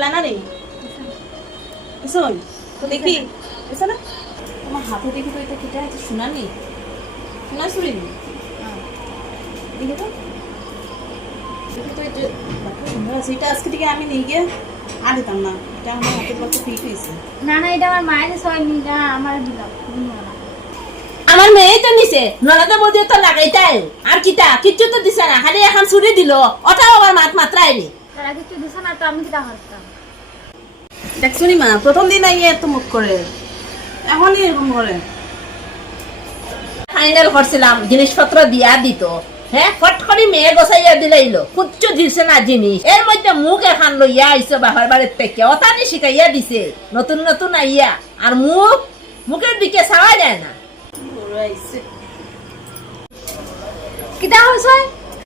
গেলা না রে শোন তো দেখি এসে না তোমার হাতে দেখি তো এটা কেটে আছে শোনানি শোনা শুনিনি দেখি তো দেখি তো এটা সুন্দর আছে এটা আজকে থেকে আমি নিয়ে গিয়ে আর দিতাম না এটা আমার হাতের পর ফিট হয়েছে না না এটা আমার মায়ের সবাই মিলে আমার দিলাম আমার মেয়ে তো নিছে ননদে বদিও তো লাগাইতাই আর কিটা কিচ্ছু তো দিছে না খালি এখন ছুরি দিল ওটাও আবার মাত্রাইনি তারা কিছু দিছে না তো আমি কিটা হাসতাম দেখ শুনি মা প্রথম দিন আইয়ে এত মুখ করে এখনই এরকম করে ফাইনাল করছিলাম জিনিসপত্র দিয়া দিত হ্যাঁ ফট করে মেয়ে গোসাইয়া দিলাইলো কুচ্ছু দিছে না জিনিস এর মধ্যে মুখ এখন লইয়া আইসো বাবার বাড়ির থেকে ওটানি শিখাইয়া দিছে নতুন নতুন আইয়া আর মুখের দিকে চাওয়া যায় না বড় আইছে কিটা হইছে